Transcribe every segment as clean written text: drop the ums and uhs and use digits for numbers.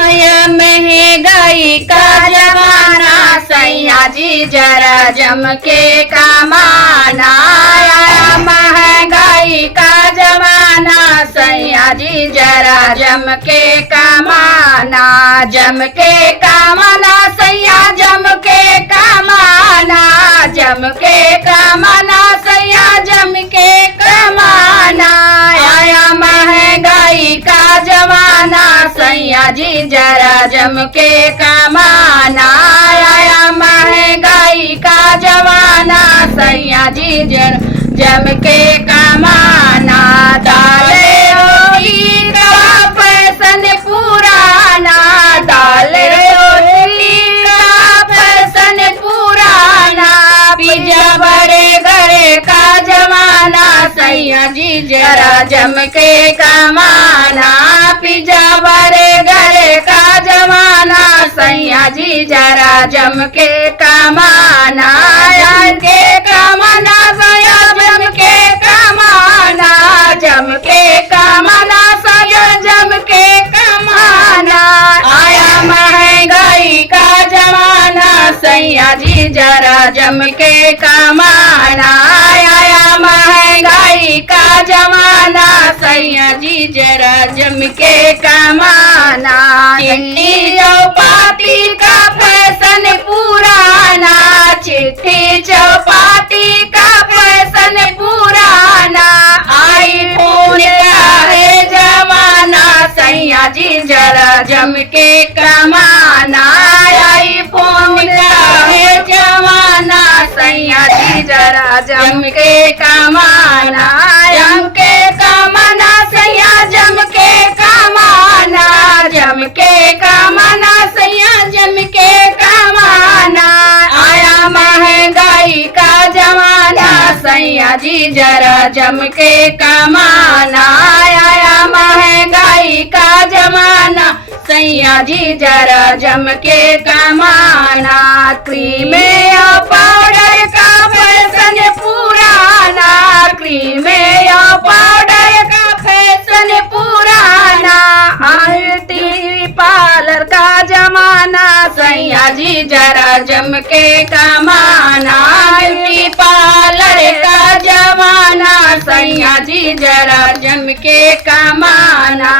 आया महंगाई का जमाना, सैया जी जरा जम के कमाना। आया महंगाई का जमाना, सैया जी जरा जम के कमाना। जम के कमाना सैया, जम के कमाना। जम के कमाना सैया, जम के कमाना। आया महंगाई का जमाना, सैया जी जरा जम के कमाना। आया महंगाई का जमाना, सैया जी जरा जम के कमाना। दाले रोटी का फैशन पुराना, दाले रोटी का फैशन पुराना। पिज्जा बर्गर का जमाना, सैया जी जरा जम के कमाना। पिज्जा बर्गर का जमाना, सैया जी जरा जम के कमाना। के कमाना सैया, जम के कमाना। जम के कमाना सैया, जम के कमाना। आया महंगाई का जमाना, सैया जी जरा जम के कमाना। आया महंगाई का जमाना, सैया जी जरा जम के कमाना। चिट्ठी चौपाटी का फैशन पुराना, चिट्ठी चौपाटी का फैशन पुराना। आईफोन का है जमाना, सैया जी जरा जम के कमाना। आईफोन का है जमाना, सैया जी जरा जम के कमाना। जम के कमाना सैया, जम के कमाना। जम के कमाना सैया, जम के कमाना। आया महंगाई का जमाना, सैया जी जरा जम के कमाना। आया महंगाई का जमाना, सैया जी जरा जम के कमाना। क्रीम या पाउडर का फैशन पुराना, क्रीम या पाउडर का फैशन पुराना। ब्यूटी पार्लर का जमाना, सैया जी जरा जम के कमाना। ब्यूटी पार्लर का जमाना, सैया जी जरा जम के कमाना।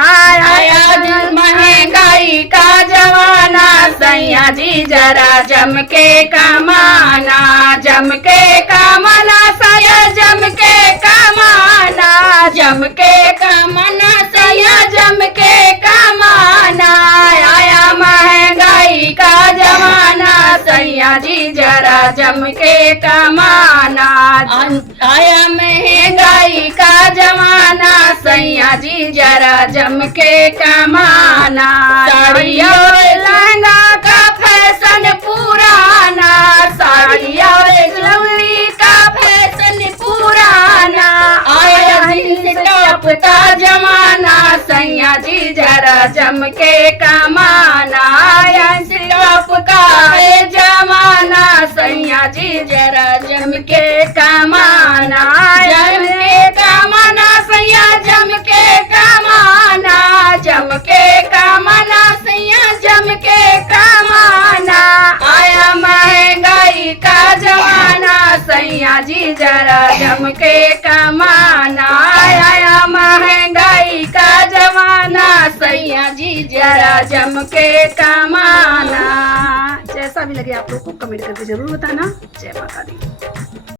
आया महंगाई का जमाना, सैया जी जरा जम के कमाना। जम के कमाना सैया, जम के कमाना। जम के कमाना सैया, जम के कमाना। आया महंगाई का जमाना, सैया जी जरा जम के कमाना। आया महंगाई का जमाना, सैया जी जरा जम के कमाना। साड़ी और लहंगा का फैशन पुराना, साड़ी और ज्वेलरी का फैशन पुराना। आया जींस टॉप का जमाना, सैया जी जरा जम के कमाना। आया जींस टॉप का है जमाना, सैया जी जरा जम के कमाना। जम के कमाना सैया, जम के कमाना। जम के कमाना सैया, जम के कमाना। आया महंगाई का जमाना, सैया जी जरा जम के कमाना। आया महंगाई का जमाना, सैया जी जरा जम के कमाना। जैसा भी लगे आप लोग को कमेंट करके जरूर बताना। जय माता दी।